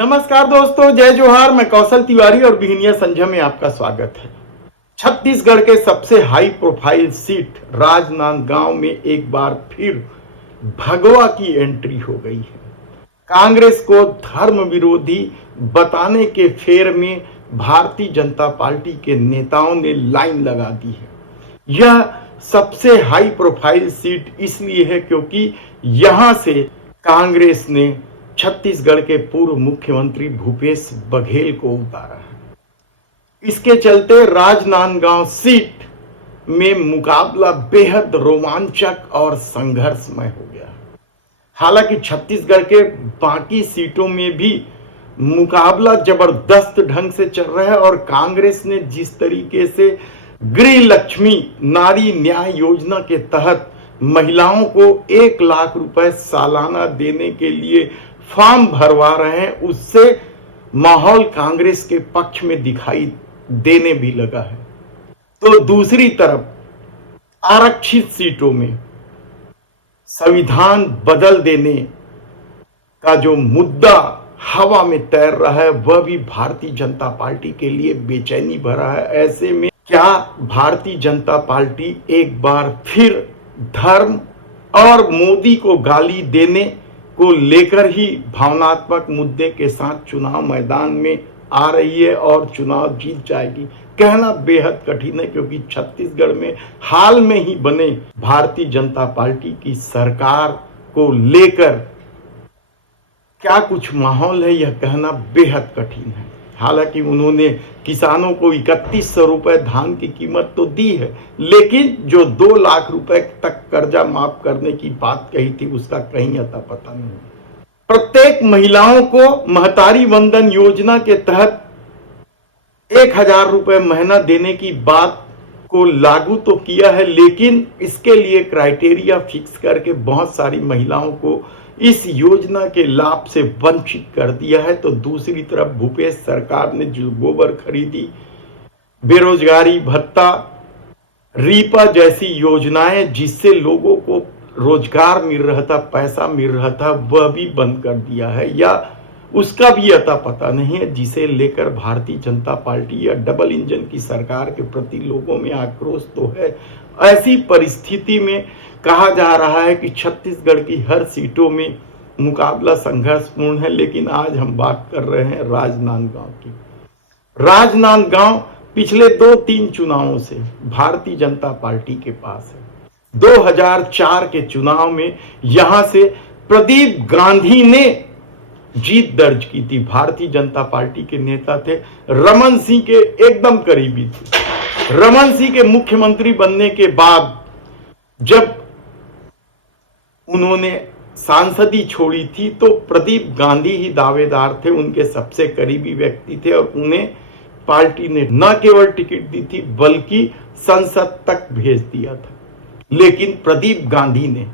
नमस्कार दोस्तों, जय जोहार। मैं कौशल तिवारी और बिहनिया संझा में आपका स्वागत है। छत्तीसगढ़ के सबसे हाई प्रोफाइल सीट राजनांदगांव में एक बार फिर भगवा की एंट्री हो गई है। कांग्रेस को धर्म विरोधी बताने के फेर में भारतीय जनता पार्टी के नेताओं ने लाइन लगा दी है। यह सबसे हाई प्रोफाइल सीट इसलिए है क्योंकि यहां से कांग्रेस ने छत्तीसगढ़ के पूर्व मुख्यमंत्री भूपेश बघेल को उतारा है। इसके चलते राजनांदगांव सीट में मुकाबला बेहद रोमांचक और संघर्षमय हो गया। हालांकि छत्तीसगढ़ के बाकी सीटों में भी मुकाबला जबरदस्त ढंग से चल रहा है और कांग्रेस ने जिस तरीके से गृह लक्ष्मी नारी न्याय योजना के तहत महिलाओं को 1 लाख रुपए सालाना देने के लिए फॉर्म भरवा रहे हैं, उससे माहौल कांग्रेस के पक्ष में दिखाई देने भी लगा है। तो दूसरी तरफ आरक्षित सीटों में संविधान बदल देने का जो मुद्दा हवा में तैर रहा है वह भी भारतीय जनता पार्टी के लिए बेचैनी भरा है। ऐसे में क्या भारतीय जनता पार्टी एक बार फिर धर्म और मोदी को गाली देने को लेकर ही भावनात्मक मुद्दे के साथ चुनाव मैदान में आ रही है और चुनाव जीत जाएगी? कहना बेहद कठिन है, क्योंकि छत्तीसगढ़ में हाल में ही बने भारतीय जनता पार्टी की सरकार को लेकर क्या कुछ माहौल है यह कहना बेहद कठिन है। हालांकि उन्होंने किसानों को 3100 रुपए धान की कीमत तो दी है, लेकिन जो 2 लाख रुपए तक कर्जा माफ करने की बात कही थी उसका कहीं अता पता नहीं। प्रत्येक महिलाओं को महतारी वंदन योजना के तहत 1000 रुपए महीना देने की बात को लागू तो किया है, लेकिन इसके लिए क्राइटेरिया फिक्स करके बहुत सारी महिलाओं को इस योजना के लाभ से वंचित कर दिया है। तो दूसरी तरफ भूपेश सरकार ने जो गोबर खरीदी, बेरोजगारी भत्ता, रीपा जैसी योजनाएं जिससे लोगों को रोजगार मिल रहा था, पैसा मिल रहा था, वह भी बंद कर दिया है या उसका भी अता पता नहीं है, जिसे लेकर भारतीय जनता पार्टी या डबल इंजन की सरकार के प्रति लोगों में आक्रोश तो है। ऐसी परिस्थिति में कहा जा रहा है कि छत्तीसगढ़ की हर सीटों में मुकाबला संघर्षपूर्ण है, लेकिन आज हम बात कर रहे हैं राजनांदगांव की। राजनांदगांव पिछले 2-3 चुनावों से भारतीय जनता पार्टी के पास है। 2004 के चुनाव में यहां से प्रदीप गांधी ने जीत दर्ज की थी। भारतीय जनता पार्टी के नेता थे, रमन सिंह के एकदम करीबी थे। रमन सिंह के मुख्यमंत्री बनने के बाद जब उन्होंने सांसदी छोड़ी थी तो प्रदीप गांधी ही दावेदार थे, उनके सबसे करीबी व्यक्ति थे और उन्हें पार्टी ने न केवल टिकट दी थी बल्कि संसद तक भेज दिया था। लेकिन प्रदीप गांधी ने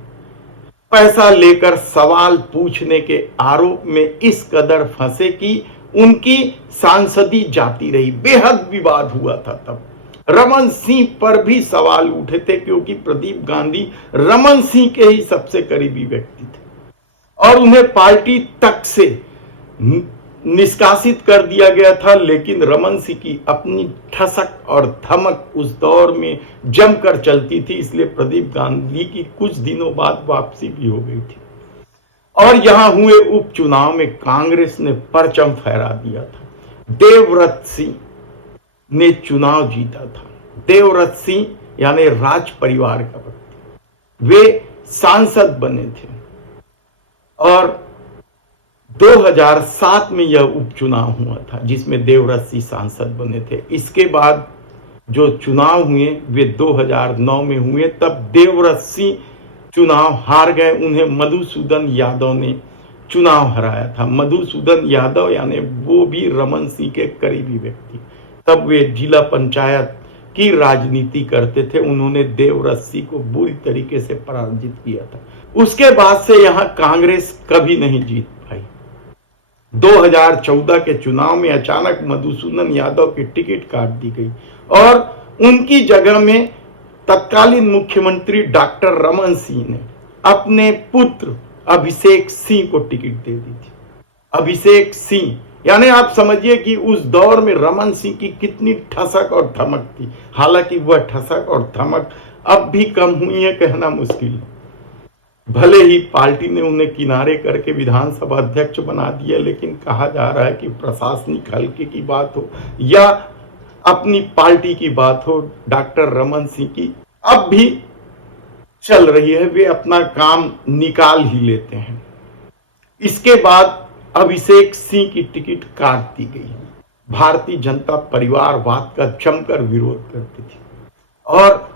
पैसा लेकर सवाल पूछने के आरोप में इस कदर फंसे कि उनकी सांसदी जाती रही। बेहद विवाद हुआ था तब। रमन सिंह पर भी सवाल उठे थे क्योंकि प्रदीप गांधी रमन सिंह के ही सबसे करीबी व्यक्ति थे और उन्हें पार्टी तक से निष्कासित कर दिया गया था। लेकिन रमन सिंह की अपनी ठसक और धमक उस दौर में जमकर चलती थी, इसलिए प्रदीप गांधी की कुछ दिनों बाद वापसी भी हो गई थी। और यहां हुए उपचुनाव में कांग्रेस ने परचम फहरा दिया था। देवव्रत सिंह ने चुनाव जीता था। देवव्रत सिंह यानी राज परिवार का व्यक्ति, वे सांसद बने थे और 2007 में यह उपचुनाव हुआ था जिसमें देवव्रत सिंह सांसद बने थे। इसके बाद जो चुनाव हुए वे 2009 में हुए, तब देवव्रत सिंह चुनाव हार गए। उन्हें मधुसूदन यादव ने चुनाव हराया था। मधुसूदन यादव यानी वो भी रमन सिंह के करीबी व्यक्ति। तब वे जिला पंचायत की राजनीति करते थे। उन्होंने देवव्रत सिंह को बुरी तरीके से पराजित किया था। उसके बाद से यहां कांग्रेस कभी नहीं जीत पाई। 2014 के चुनाव में अचानक मधुसूदन यादव की टिकट काट दी गई और उनकी जगह में तत्कालीन मुख्यमंत्री डॉक्टर रमन सिंह ने अपने पुत्र अभिषेक सिंह को टिकट दे दी थी। अभिषेक सिंह, यानी आप समझिए कि उस दौर में रमन सिंह की कितनी ठसक और धमक थी। हालांकि वह ठसक और धमक अब भी कम हुई है, कहना मुश्किल है। भले ही पार्टी ने उन्हें किनारे करके विधानसभा अध्यक्ष बना दिया, लेकिन कहा जा रहा है कि प्रशासनिक हल्के की बात हो या अपनी पार्टी की बात हो, डॉक्टर रमन सिंह की अब भी चल रही है, वे अपना काम निकाल ही लेते हैं। इसके बाद अभिषेक सिंह की टिकट काट दी गई। भारतीय जनता परिवारवाद का जमकर विरोध करती थी और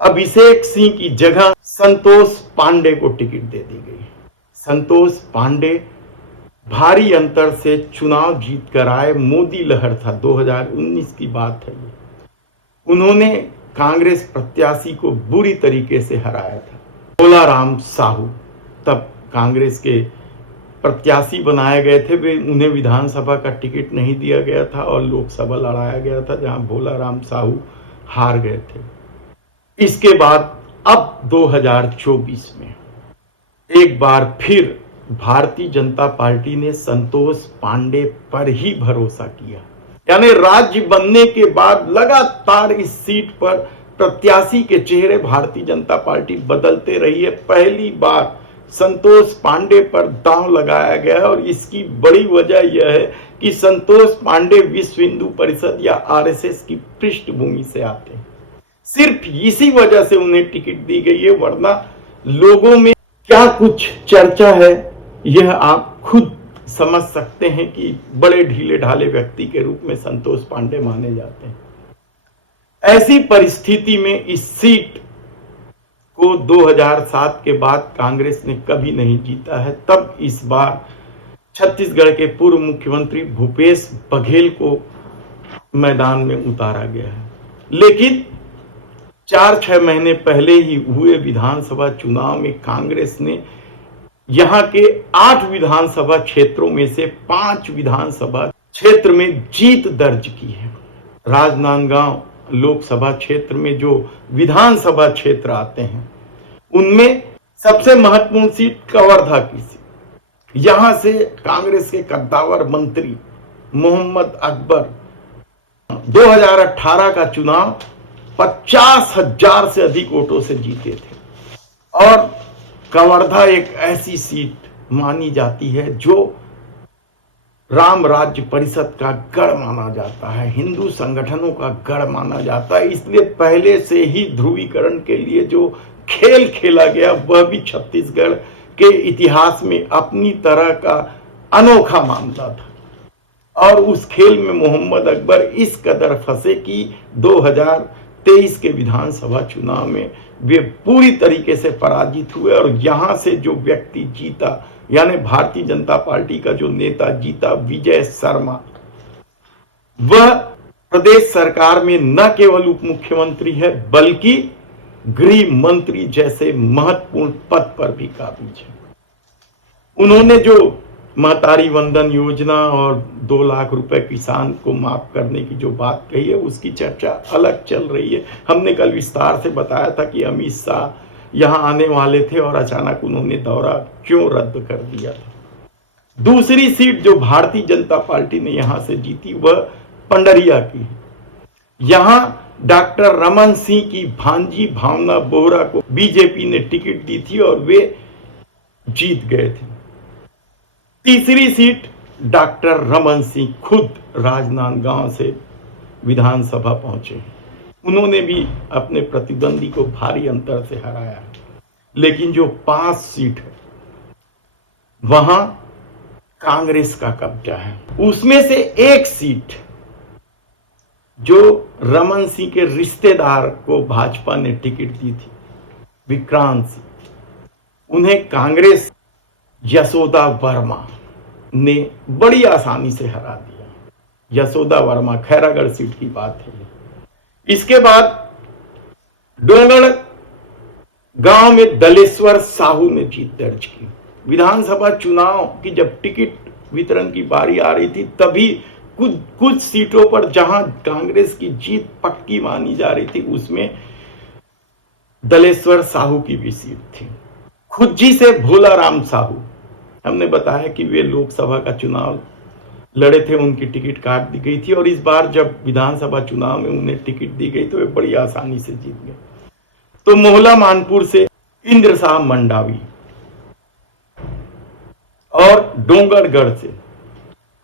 अभिषेक सिंह की जगह संतोष पांडे को टिकट दे दी गई। संतोष पांडे भारी अंतर से चुनाव जीत कर आए। मोदी लहर था, 2019 की बात है ये। उन्होंने कांग्रेस प्रत्याशी को बुरी तरीके से हराया था। भोलाराम साहू तब कांग्रेस के प्रत्याशी बनाए गए थे, वे उन्हें विधानसभा का टिकट नहीं दिया गया था और लोकसभा लड़ाया गया था, जहां भोलाराम साहू हार गए थे। इसके बाद अब 2024 में एक बार फिर भारतीय जनता पार्टी ने संतोष पांडे पर ही भरोसा किया, यानी राज्य बनने के बाद लगातार इस सीट पर प्रत्याशी के चेहरे भारतीय जनता पार्टी बदलते रही है। पहली बार संतोष पांडे पर दांव लगाया गया है और इसकी बड़ी वजह यह है कि संतोष पांडे विश्व हिंदू परिषद या आरएसएस की पृष्ठभूमि से आते हैं। सिर्फ इसी वजह से उन्हें टिकट दी गई है, वरना लोगों में क्या कुछ चर्चा है यह आप खुद समझ सकते हैं कि बड़े ढीले ढाले व्यक्ति के रूप में संतोष पांडे माने जाते हैं। ऐसी परिस्थिति में इस सीट को 2007 के बाद कांग्रेस ने कभी नहीं जीता है। तब इस बार छत्तीसगढ़ के पूर्व मुख्यमंत्री भूपेश बघेल को मैदान में उतारा गया है, लेकिन 4-6 महीने पहले ही हुए विधानसभा चुनाव में कांग्रेस ने यहां के 8 विधानसभा क्षेत्रों में से 5 विधानसभा क्षेत्र में जीत दर्ज की है। राजनांदगांव लोकसभा क्षेत्र में जो विधानसभा क्षेत्र आते हैं उनमें सबसे महत्वपूर्ण सीट कवर्धा की सीट। यहां से कांग्रेस के कद्दावर मंत्री मोहम्मद अकबर 2018 का चुनाव 50,000 से अधिक वोटों से जीते थे और कवर्धा एक ऐसी सीट मानी जाती है जो राम राज्य परिषद का गढ़ माना जाता है, हिंदू संगठनों का गढ़ माना जाता है। इसलिए पहले से ही ध्रुवीकरण के लिए जो खेल खेला गया वह भी छत्तीसगढ़ के इतिहास में अपनी तरह का अनोखा मामला था और उस खेल में मोहम्मद अकबर इस कदर फंसे कि 2023 के विधानसभा चुनाव में वे पूरी तरीके से पराजित हुए और यहां से जो व्यक्ति जीता, यानी भारतीय जनता पार्टी का जो नेता जीता विजय शर्मा, वह प्रदेश सरकार में न केवल उप मुख्यमंत्री है बल्कि गृह मंत्री जैसे महत्वपूर्ण पद पर भी काबिज है। उन्होंने जो महतारी वंदन योजना और 2 लाख रुपए किसान को माफ करने की जो बात कही है उसकी चर्चा अलग चल रही है। हमने कल विस्तार से बताया था कि अमित शाह यहां आने वाले थे और अचानक उन्होंने दौरा क्यों रद्द कर दिया था। दूसरी सीट जो भारतीय जनता पार्टी ने यहां से जीती वह पंडरिया की है। यहां डॉक्टर रमन सिंह की भांजी भावना बोहरा को बीजेपी ने टिकट दी थी और वे जीत गए थे। तीसरी सीट डॉक्टर रमन सिंह खुद राजनांदगांव से विधानसभा पहुंचे। उन्होंने भी अपने प्रतिद्वंदी को भारी अंतर से हराया, लेकिन जो 5 सीट है वहां कांग्रेस का कब्जा है। उसमें से एक सीट जो रमन सिंह के रिश्तेदार को भाजपा ने टिकट दी थी, विक्रांत सिंह, उन्हें कांग्रेस यशोदा वर्मा ने बड़ी आसानी से हरा दिया। यशोदा वर्मा, खैरागढ़ सीट की बात है। इसके बाद डोंगड़ गांव में दलेश्वर साहू ने जीत दर्ज की। विधानसभा चुनाव की जब टिकट वितरण की बारी आ रही थी तभी कुछ सीटों पर जहां कांग्रेस की जीत पक्की मानी जा रही थी उसमें दलेश्वर साहू की भी सीट थी। खुज्जी से भोलाराम साहू, हमने बताया कि वे लोकसभा का चुनाव लड़े थे, उनकी टिकट काट दी गई थी और इस बार जब विधानसभा चुनाव में उन्हें टिकट दी गई तो वे बड़ी आसानी से जीत गए। तो मोहला मानपुर से इंद्र साहब मंडावी और डोंगरगढ़ से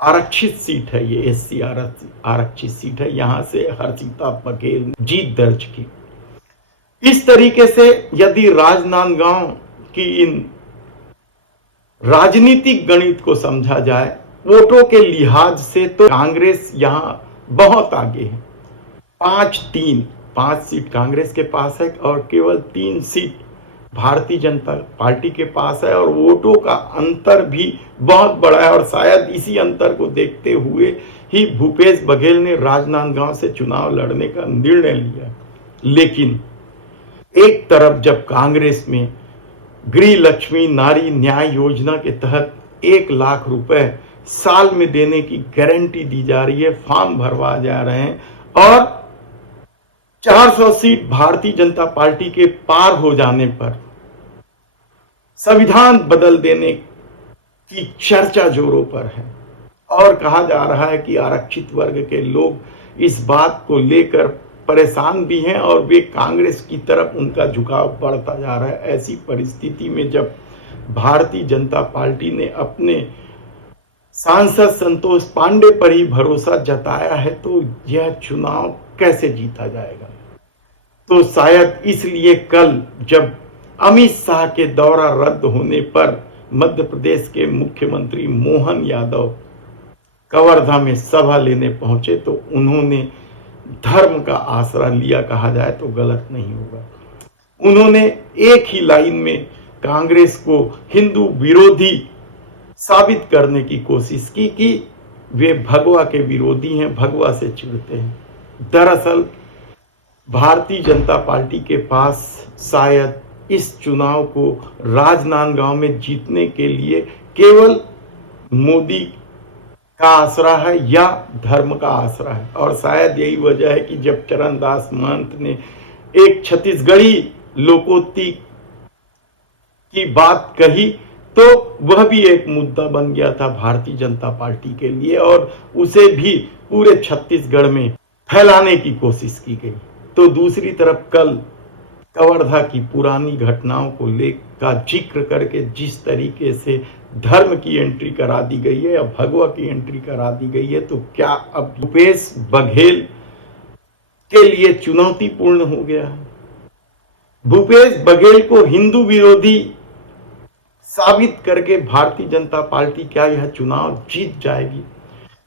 आरक्षित सीट है, ये एससी आरक्षित सीट है, यहां से हर्षिता बघेल ने जीत दर्ज की। इस तरीके से यदि राजनांदगांव की इन राजनीतिक गणित को समझा जाए वोटों के लिहाज से, तो कांग्रेस यहां बहुत आगे है। 5 सीट कांग्रेस के पास है और केवल 3 सीट भारतीय जनता पार्टी के पास है और वोटों का अंतर भी बहुत बड़ा है और शायद इसी अंतर को देखते हुए ही भूपेश बघेल ने राजनांदगांव से चुनाव लड़ने का निर्णय लिया। लेकिन एक तरफ जब कांग्रेस में गृह लक्ष्मी नारी न्याय योजना के तहत 1 लाख रुपए साल में देने की गारंटी दी जा रही है, फॉर्म भरवा जा रहे हैं और 400 सीट भारतीय जनता पार्टी के पार हो जाने पर संविधान बदल देने की चर्चा जोरों पर है और कहा जा रहा है कि आरक्षित वर्ग के लोग इस बात को लेकर परेशान भी हैं और वे कांग्रेस की तरफ उनका झुकाव बढ़ता जा रहा है। ऐसी परिस्थिति में जब भारतीय जनता पार्टी ने अपने सांसद संतोष पांडे पर ही भरोसा जताया है तो यह चुनाव कैसे जीता जाएगा। तो शायद इसलिए कल जब अमित शाह के दौरा रद्द होने पर मध्य प्रदेश के मुख्यमंत्री मोहन यादव कवर्धा में सभा लेने पहुंचे तो उन्होंने धर्म का आसरा लिया, कहा जाए तो गलत नहीं होगा। उन्होंने एक ही लाइन में कांग्रेस को हिंदू विरोधी साबित करने की कोशिश की कि वे भगवा के विरोधी हैं, भगवा से चिढ़ते हैं। दरअसल भारतीय जनता पार्टी के पास शायद इस चुनाव को राजनांदगांव में जीतने के लिए केवल मोदी का आसरा है या धर्म का आसरा है और शायद यही वजह है कि जब चरणदास महंत ने एक छत्तीसगढ़ी लोकोक्ति की बात कही तो वह भी एक मुद्दा बन गया था भारतीय जनता पार्टी के लिए और उसे भी पूरे छत्तीसगढ़ में फैलाने की कोशिश की गई। तो दूसरी तरफ कल कवर्धा की पुरानी घटनाओं को लेकर जिक्र करके जिस तरीके से धर्म की एंट्री करा दी गई है या भगवा की एंट्री करा दी गई है, तो क्या अब भूपेश बघेल के लिए चुनौतीपूर्ण हो गया है? भूपेश बघेल को हिंदू विरोधी साबित करके भारतीय जनता पार्टी क्या यह चुनाव जीत जाएगी?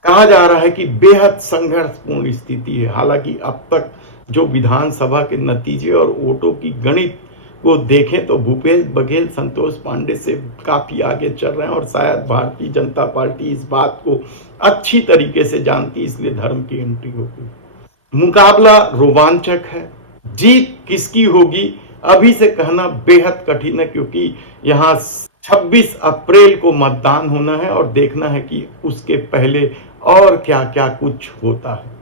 कहा जा रहा है कि बेहद संघर्षपूर्ण स्थिति है। हालांकि अब तक जो विधानसभा के नतीजे और वोटों की गणित को देखें तो भूपेश बघेल संतोष पांडे से काफी आगे चल रहे हैं और शायद भारतीय जनता पार्टी इस बात को अच्छी तरीके से जानती, इसलिए धर्म की एंट्री होगी। मुकाबला रोमांचक है। जीत किसकी होगी अभी से कहना बेहद कठिन है क्योंकि यहाँ 26 अप्रैल को मतदान होना है और देखना है कि उसके पहले और क्या क्या कुछ होता है।